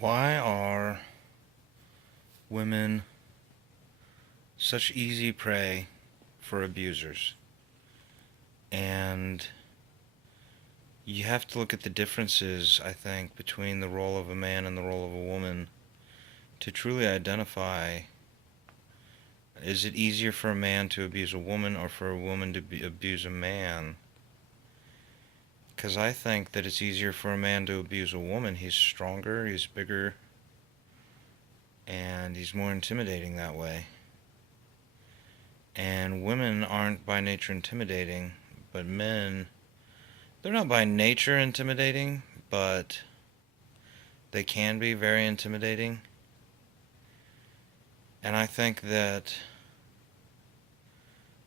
Why are women such easy prey for abusers? And you have to look at the differences, I think, between the role of a man and the role of a woman to truly identify, is it easier for a man to abuse a woman or for a woman to abuse a man? Because I think that it's easier for a man to abuse a woman. He's stronger, he's bigger, and he's more intimidating that way. And women aren't by nature intimidating, but men, they're not by nature intimidating, but they can be very intimidating. And I think that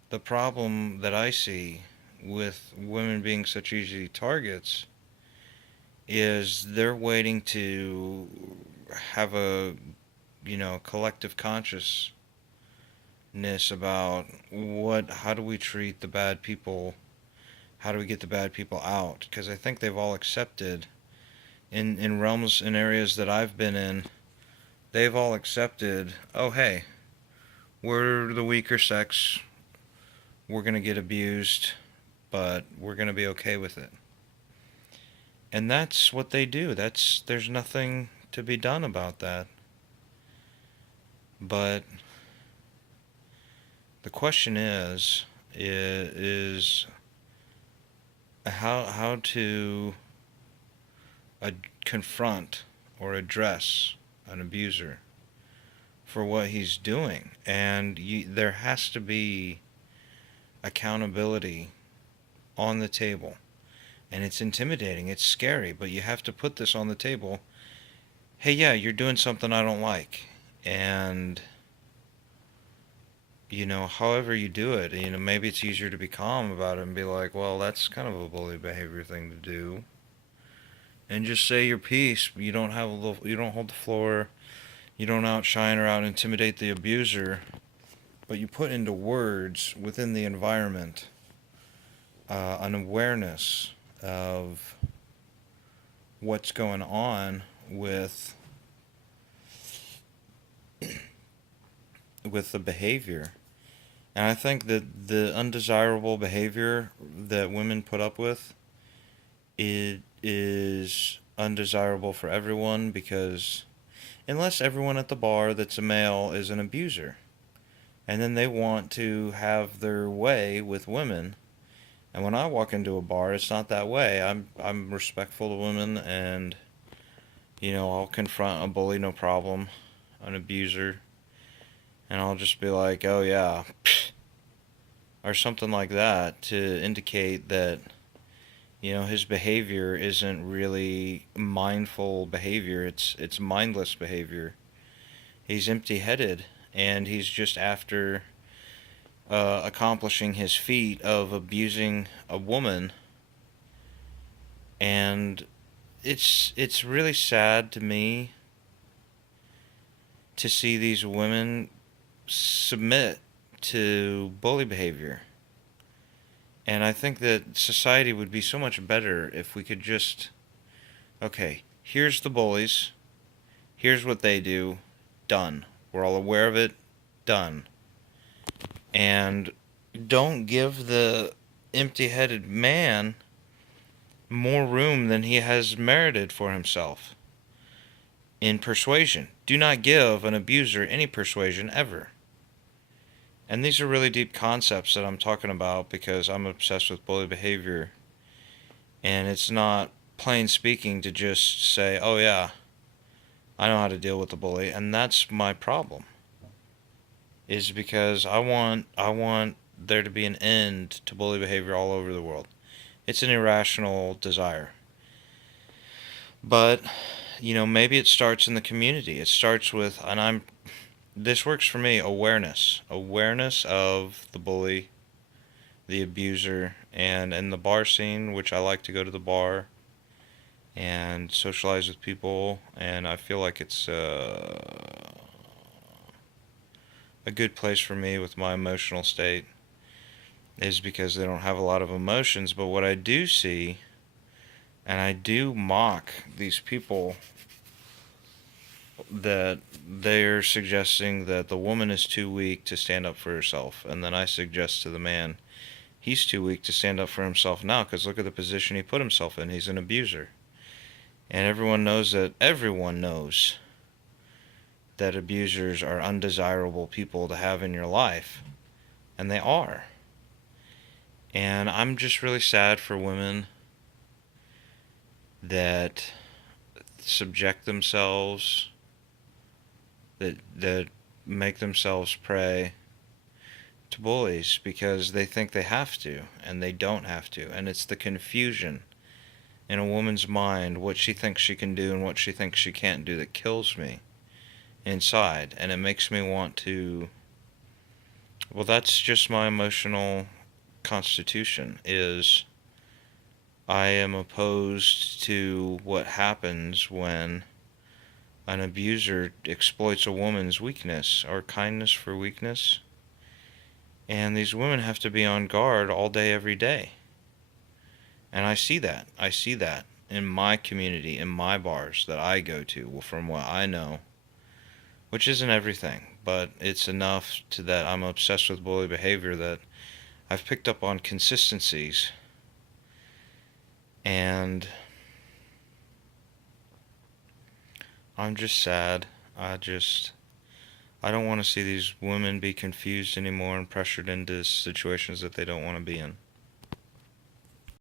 the problem that I see with women being such easy targets is they're waiting to have a, collective consciousness about how do we treat the bad people, how do we get the bad people out? Because I think they've all accepted, in realms, in areas that I've been in, they've all accepted, oh hey, we're the weaker sex, we're going to get abused, but we're going to be okay with it. And that's what they do. There's nothing to be done about that. But the question is how to confront or address an abuser for what he's doing. And there has to be accountability on the table. And it's intimidating, it's scary, but you have to put this on the table. Hey, yeah, you're doing something I don't like. And, however you do it, maybe it's easier to be calm about it and be like, well, that's kind of a bully behavior thing to do. And just say your piece. You don't hold the floor. You don't outshine or out intimidate the abuser, but you put into words within the environment an awareness of what's going on with the behavior. And I think that the undesirable behavior that women put up with, it is undesirable for everyone, because unless everyone at the bar that's a male is an abuser, and then they want to have their way with women. And when I walk into a bar, it's not that way. I'm respectful to women, and I'll confront a bully, no problem, an abuser, and I'll just be like, oh yeah, or something like that, to indicate that his behavior isn't really mindful behavior. It's mindless behavior. He's empty-headed, and he's just after accomplishing his feat of abusing a woman. And it's really sad to me to see these women submit to bully behavior. And I think that society would be so much better if we could just, okay, here's the bullies, here's what they do, done. We're all aware of it, done. And don't give the empty-headed man more room than he has merited for himself in persuasion. Do not give an abuser any persuasion ever. And these are really deep concepts that I'm talking about, because I'm obsessed with bully behavior. And it's not plain speaking to just say, oh yeah, I know how to deal with the bully. And that's my problem, is because I want there to be an end to bully behavior all over the world. It's an irrational desire. But, maybe it starts in the community. It starts with, this works for me, awareness. Awareness of the bully, the abuser, and in the bar scene, which I like to go to the bar and socialize with people, and I feel like it's a good place for me with my emotional state, is because they don't have a lot of emotions. But what I do see, and I do mock these people that they're suggesting that the woman is too weak to stand up for herself, and then I suggest to the man he's too weak to stand up for himself now because look at the position he put himself in. He's an abuser. And everyone knows that abusers are undesirable people to have in your life. And they are. And I'm just really sad for women that subject themselves, that make themselves prey to bullies because they think they have to, and they don't have to. And it's the confusion in a woman's mind, what she thinks she can do and what she thinks she can't do, that kills me inside. And it makes me want to, well, that's just my emotional constitution, is I am opposed to what happens when an abuser exploits a woman's weakness or kindness for weakness. And these women have to be on guard all day, every day. And I see that. I see that in my community, in my bars that I go to, well, from what I know, which isn't everything, but it's enough to that I'm obsessed with bully behavior that I've picked up on consistencies. And I'm just sad. I don't want to see these women be confused anymore and pressured into situations that they don't want to be in.